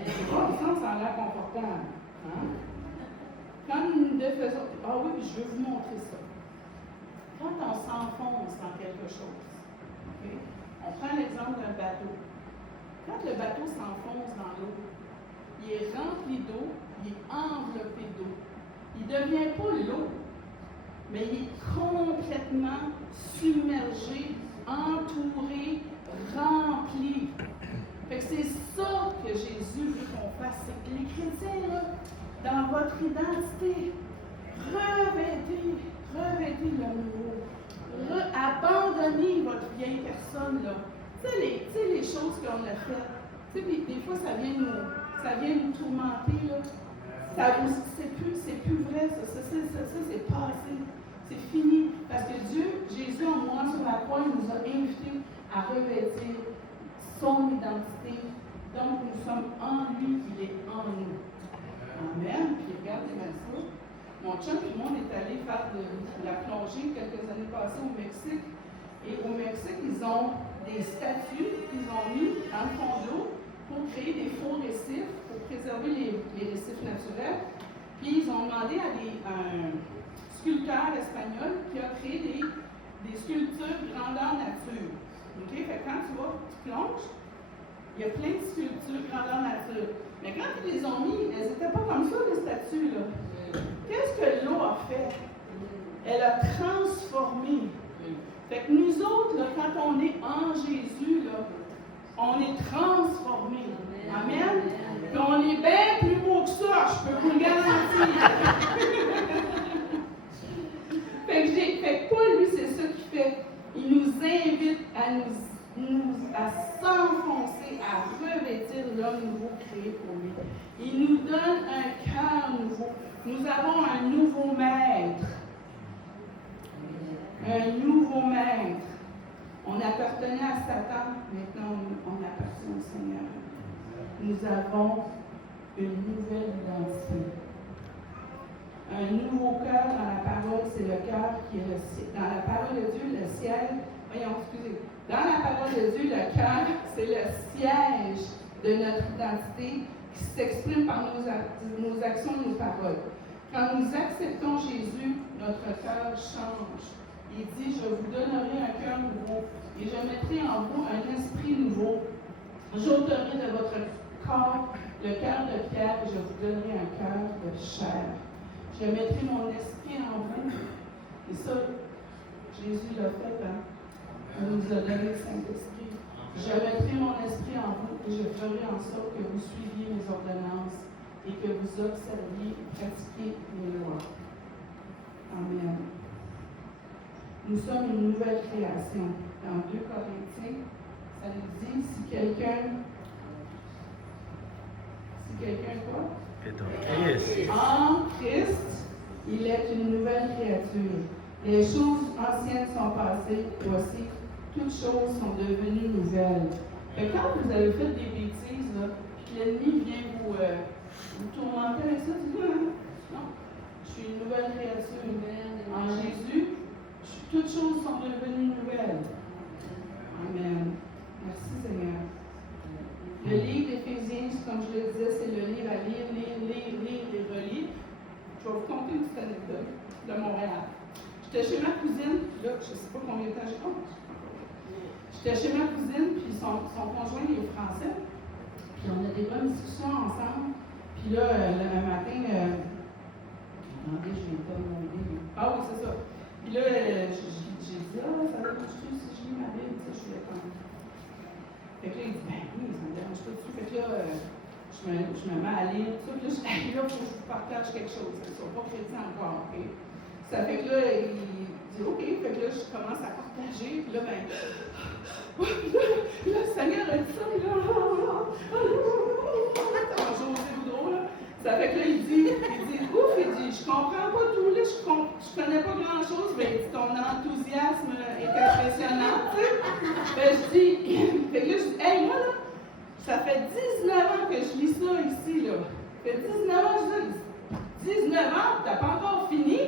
C'est pas le sens, ça a l'air confortable. Hein? Quand nous faisons, ah oui, je veux vous montrer ça. Quand on s'enfonce dans quelque chose, okay? On prend l'exemple d'un bateau. Quand le bateau s'enfonce dans l'eau, il est rempli d'eau, il est enveloppé d'eau. Il ne devient pas l'eau, mais il est complètement submergé, entouré, rempli. Fait que c'est ça que Jésus veut qu'on fasse. C'est que les chrétiens, là, dans votre identité, revêtez le nouveau. Abandonnez votre vieille personne, là. Tu sais, les choses qu'on a faites. Tu sais, des fois, ça vient nous tourmenter, là. C'est plus vrai, ça c'est passé. C'est fini. Parce que Jésus, en mourant sur la croix, il nous a invités à revêtir son identité. Donc, nous sommes en lui, il est en nous. Amen. Puis regardez-moi ça. Mon chum et moi, on est allé faire de la plongée quelques années passées au Mexique. Et au Mexique, ils ont des statues qu'ils ont mis dans le fond d'eau pour créer des faux récifs, pour préserver les récifs naturels. Puis ils ont demandé à un sculpteur espagnol qui a créé des sculptures grandeur nature. Okay? Fait que quand tu plonges, il y a plein de sculptures grandeur nature. Mais quand ils les ont mis, elles n'étaient pas comme ça, les statues, là. Qu'est-ce que l'eau a fait? Elle a transformé. Fait que nous autres, là, quand on est en Jésus, là, on est transformés. Amen. Puis on est bien plus beau que ça, je peux vous le garantir. fait que Paul, lui, c'est ça qu'il fait. Il nous invite à s'enfoncer, à revêtir l'homme nouveau créé pour lui. Il nous donne un cœur nouveau. Nous avons un nouveau maître. Un nouveau maître. On appartenait à Satan, maintenant on appartient au Seigneur. Nous avons une nouvelle identité. Un nouveau cœur dans la parole, c'est le cœur qui est le ciel. Dans la parole de Dieu, le ciel, dans la parole de Dieu, le cœur, c'est le siège de notre identité qui s'exprime par nos actions, nos paroles. Quand nous acceptons Jésus, notre cœur change. Il dit, je vous donnerai un cœur nouveau et je mettrai en vous un esprit nouveau. J'ôterai de votre corps le cœur de pierre et je vous donnerai un cœur de chair. Je mettrai mon esprit en vous. Et ça, Jésus l'a fait, hein? Il nous a donné le Saint-Esprit. Je mettrai mon esprit en vous et je ferai en sorte que vous suiviez mes ordonnances et que vous observiez et pratiquiez mes lois. Amen. Nous sommes une nouvelle création. Dans 2 Corinthiens, ça nous dit, si quelqu'un quoi? En Christ, il est une nouvelle créature. Les choses anciennes sont passées, voici, toutes choses sont devenues nouvelles. Mais quand vous avez fait des bêtises, là, puis l'ennemi vient vous tourmenter avec ça, tu dis, non, je suis une nouvelle créature. En Jésus, toutes choses sont devenues nouvelles. Amen. Merci Seigneur. Le livre d'Éphésiens, comme je le disais, c'est le livre à lire et relire. Je vais vous conter une petite anecdote de Montréal. J'étais chez ma cousine, là, je ne sais pas combien de temps j'ai. J'étais chez ma cousine, puis son conjoint il est français. Puis on a des bonnes discussions ensemble. Puis là, un matin, attendez, je viens pas de mon livre. Ah oui, c'est ça. Puis là, j'ai dit, ça va marcher si je lis ma Bible, tu sais, je suis d'accord. Fait que là, il dit, ben oui, ça me dérange pas du tout. Fait que là, je me mets à lire, tout ça. Puis là, je dis, là, il faut que je vous partage quelque chose. Ils ne sont pas chrétiens encore, OK? Ça fait que là, il dit, OK. Fait Fait que là, je commence à partager. Puis là, le Seigneur a dit ça. Puis là, José Boudreau, là. Ça fait que là, il dit, ouf, il dit, je comprends pas tout, là, je connais pas grand-chose, mais il dit, ton enthousiasme est impressionnant, tu sais. Fait que je dis, hey, moi, là, ça fait 19 ans que je lis ça ici, là. Ça fait 19 ans, je dis, 19 ans, t'as pas encore fini?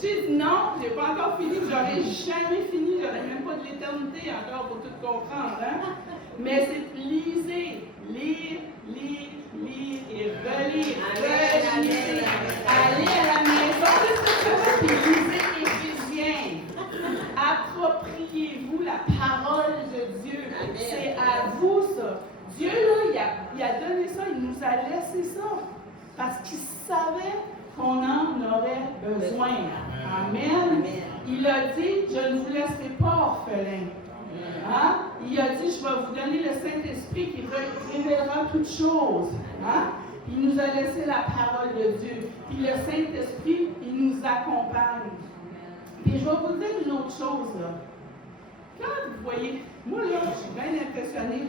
J'ai dit, non, j'ai pas encore fini, j'aurais jamais fini, j'aurais même pas de l'éternité encore pour tout comprendre, hein. Mais c'est lisez, lire et relire, relire. Allez à la maison de ce et lisez Éphésiens. Appropriez-vous la parole de Dieu. C'est à vous ça. Dieu, là, il a donné ça, il nous a laissé ça. Parce qu'il savait qu'on en aurait besoin. Amen. Il a dit, je ne vous laisserai pas orphelins. Hein? Il a dit, je vais vous donner le Saint-Esprit qui révélera toutes choses. Hein? Il nous a laissé la parole de Dieu. Puis le Saint-Esprit, il nous accompagne. Puis je vais vous dire une autre chose. Là. Quand vous voyez, moi là, je suis bien impressionnée.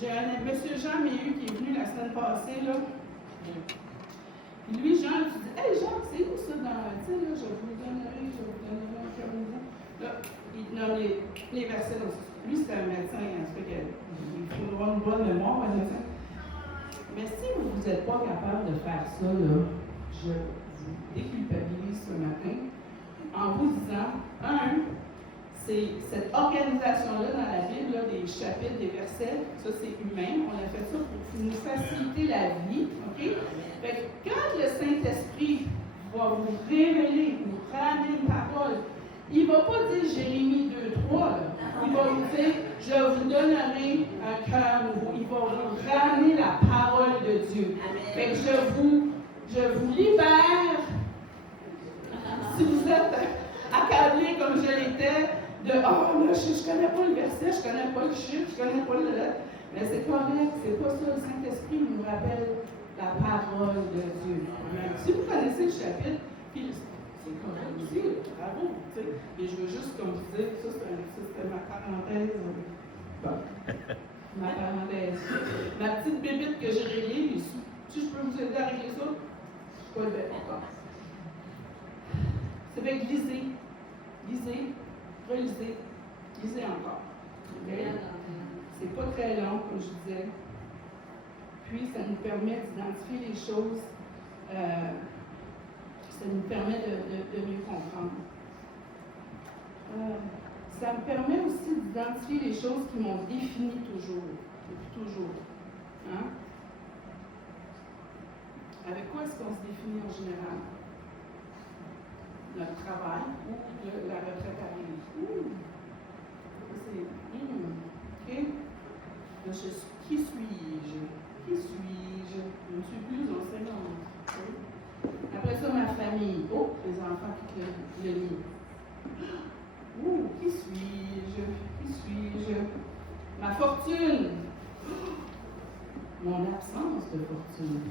J'ai un monsieur Jean Méhu qui est venu la semaine passée. Là. Puis lui, Jean, il dit, hey Jean, c'est où ça dans, tu sais, là, je vous donnerai un cœur nouveau. Là, il nomme les versets. Lui, c'est un médecin, hein, ça fait qu'il faudra une bonne mémoire, un médecin. Mais si vous n'êtes pas capable de faire ça, là, je vous déculpabilise ce matin en vous disant, c'est cette organisation-là dans la Bible, là, des chapitres, des versets, ça c'est humain, on a fait ça pour nous faciliter la vie, ok? Fait que quand le Saint-Esprit va vous révéler, vous ramener une parole, il ne va pas dire Jérémie 2:3, là. Il va vous dire, je vous donnerai un cœur nouveau. Il va vous ramener la parole de Dieu. Fait que je vous libère. Si vous êtes accablé comme je l'étais, de oh là, je connais pas le verset, je connais pas le chiffre, je connais pas le lettre. Mais c'est correct, c'est pas ça. Le Saint-Esprit nous rappelle la parole de Dieu. Amen. Si vous connaissez le chapitre, puis c'est correct aussi, bravo. Tu sais. Et je veux juste comme vous dire, ça c'était ma parenthèse. Bon. Ma parenthèse. Ma petite bébite que j'ai réglée, si je peux vous aider à régler ça, je suis pas le bête encore. C'est avec lisez, relisez, lisez encore. Okay? C'est pas très long, comme je disais. Puis, ça nous permet d'identifier les choses, ça nous permet de mieux comprendre. Ça me permet aussi d'identifier les choses qui m'ont défini toujours, depuis toujours. Hein? Avec quoi est-ce qu'on se définit en général? Notre travail ou la retraite arrive. OK? Là, qui suis-je? Qui suis-je? Je ne suis plus enseignante. Okay? Après ça, ma famille. Oh, les enfants qui quittent le lit. Qui suis-je? Qui suis-je? Ma fortune. Mon absence de fortune.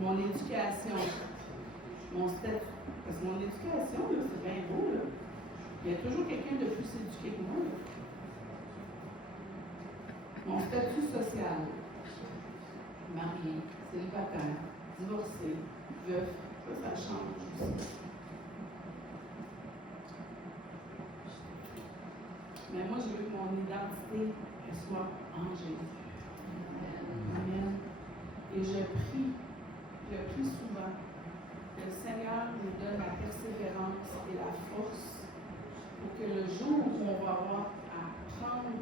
Mon éducation. Mon statut. Parce que mon éducation, là, c'est bien beau. Là. Il y a toujours quelqu'un de plus éduqué que moi. Là. Mon statut social. Marié, célibataire, divorcé, veuf. Ça change aussi. Mais moi, je veux que mon identité soit en Jésus. Amen. Et je prie souvent que le Seigneur nous donne la persévérance et la force pour que le jour où on va avoir à prendre,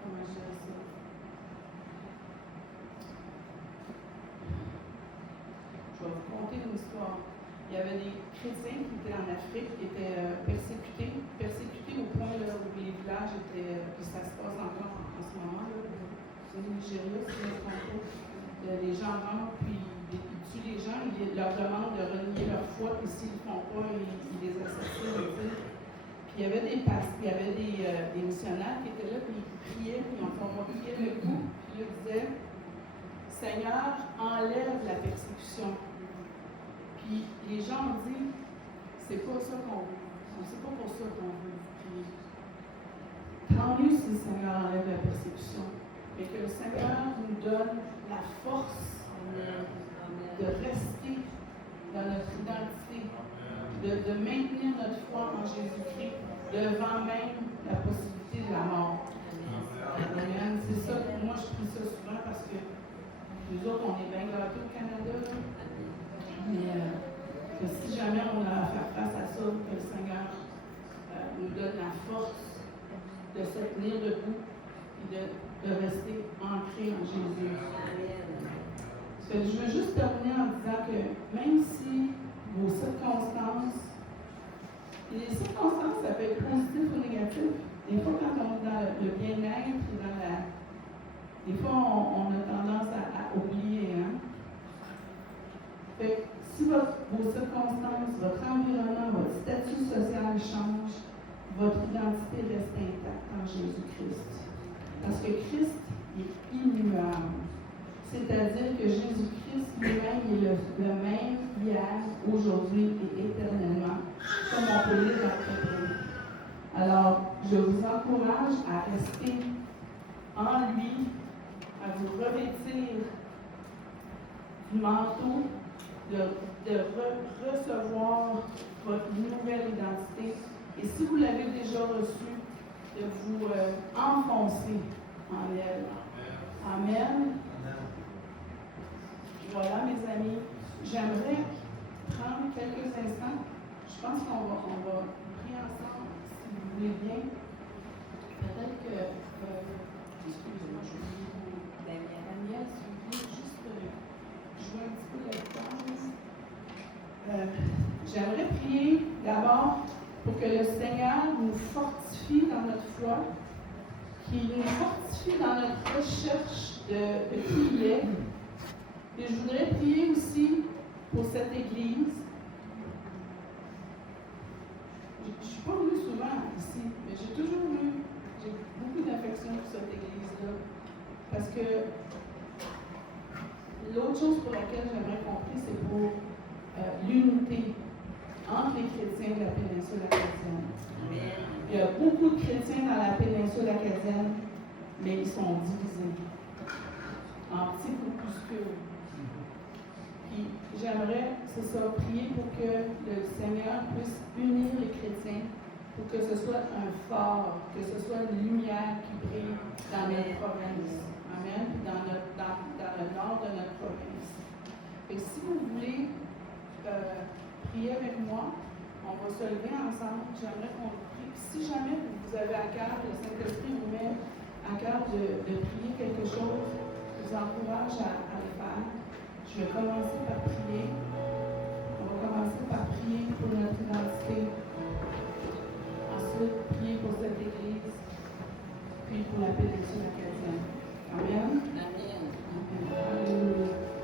comment je dirais ça? Je vais vous conter une histoire. Il y avait des chrétiens qui étaient en Afrique, qui étaient persécutés au point là, où les villages étaient, puis ça se passe encore en ce moment, là, au Nigeria, si je ne me trompe pas. Les gens rentrent, puis ils tuent les gens, ils leur demandent de renier leur foi, puis s'ils ne le font pas, ils les assassinent. Puis il y avait des missionnaires qui étaient là, puis ils priaient, puis on va prier avec vous, puis ils disaient, Seigneur, enlève la persécution. Puis les gens ont dit, c'est pas ça qu'on veut. C'est pas pour ça qu'on veut prier. Tant mieux si le Seigneur enlève la persécution. Mais que le Seigneur nous donne la force de rester dans notre identité, de maintenir notre foi en Jésus-Christ devant même la possibilité de la mort. Amen. C'est ça, moi je prie ça souvent parce que nous autres, on est bien gâtés au Canada. Là. Mais que si jamais on a à faire face à ça, que le Seigneur nous donne la force de se tenir debout et de rester ancré en Jésus. Je veux juste terminer en disant que même si vos circonstances, et les circonstances, ça peut être positif ou négatif. Des fois, quand on est dans le bien-être et dans la. Des fois, on a tendance à oublier. Hein? Fait que si vos circonstances, votre environnement, votre statut social change, votre identité reste intacte en Jésus-Christ. Parce que Christ est immuable. C'est-à-dire que Jésus-Christ lui-même est le même hier, aujourd'hui et éternellement, comme on peut lire dans l'Épître. Alors, je vous encourage à rester en lui, à vous revêtir du manteau, de recevoir votre nouvelle identité. Et si vous l'avez déjà reçue, de vous enfoncer en elle. Amen. Voilà, mes amis. J'aimerais prendre quelques instants. Je pense qu'on va prier ensemble, si vous voulez bien. Peut-être que. Excusez-moi, je vous Daniel, si vous voulez juste jouer un petit peu le temps. J'aimerais prier d'abord pour que le Seigneur nous fortifie dans notre foi, qu'il nous fortifie dans notre recherche de qui il est. Et je voudrais prier aussi pour cette Église. Je ne suis pas venue souvent ici, mais j'ai beaucoup d'affection pour cette Église-là. Parce que l'autre chose pour laquelle j'aimerais qu'on prie, c'est pour l'unité entre les chrétiens de la péninsule acadienne. Il y a beaucoup de chrétiens dans la péninsule acadienne, mais ils sont divisés en petits groupuscules. Puis j'aimerais, c'est ça, prier pour que le Seigneur puisse unir les chrétiens, pour que ce soit un phare, que ce soit une lumière qui brille dans notre province. Amen. Puis dans le nord de notre province. Et si vous voulez prier avec moi, on va se lever ensemble. J'aimerais qu'on prie. Si jamais vous avez à cœur, le Saint-Esprit vous met à cœur de prier quelque chose, je vous encourage à le faire. Je vais commencer par prier. On va commencer par prier pour notre identité. Ensuite, prier pour cette Église. Puis pour la péninsule acadienne. Amen. Amen. Alléluia.